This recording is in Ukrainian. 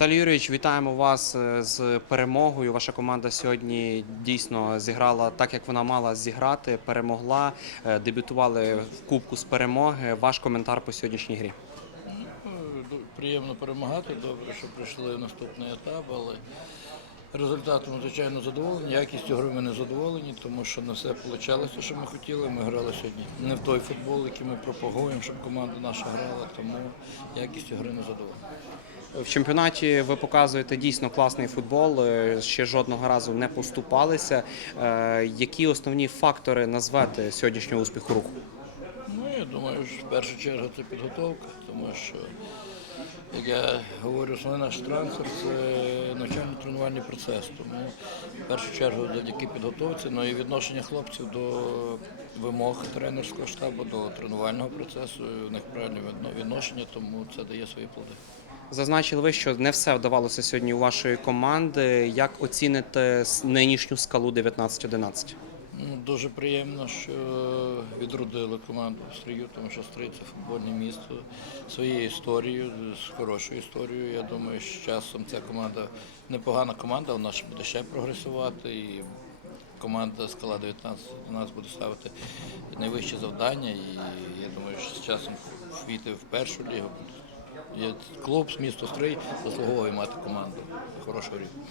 Віталій Юрійович, вітаємо вас е, з перемогою. Ваша команда сьогодні дійсно зіграла так, як вона мала зіграти, перемогла, е, дебютували в Кубку з перемоги. Ваш коментар по сьогоднішній грі. Ну, Приємно перемагати, добре, що прийшли наступний етап, але результатом, звичайно, задоволені. Якістю гри ми не задоволені, тому що не все вийшло, що ми хотіли. Ми грали сьогодні не в той футбол, який ми пропагуємо, щоб команда наша грала, тому якістю гри не задоволені. В чемпіонаті ви показуєте дійсно класний футбол. е, Ще жодного разу не поступалися. Е, Які основні фактори назвати сьогоднішнього успіху руху? Я думаю, що в першу чергу це підготовка, тому що, як я говорю, основний наш трансфер це навчально-тренувальний процес. Тому в першу чергу завдяки підготовці, ну і відношення хлопців до вимог тренерського штабу, до тренувального процесу, в них правильне відношення, тому це дає свої плоди. Зазначили ви, що не все вдавалося сьогодні у вашої команди. Як оціните нинішню скалу 19-11? Дуже приємно, що відродили команду в Стрию, тому що Стрий це футбольне місто своєю історією, з хорошою історією. Я думаю, з часом ця команда непогана команда, вона ще буде ще прогресувати. І команда Скала 19 до нас буде ставити найвищі завдання. І я думаю, що з часом війти в першу лігу. Є клуб з міста Стрий заслуговує мати команду хорошого рівня.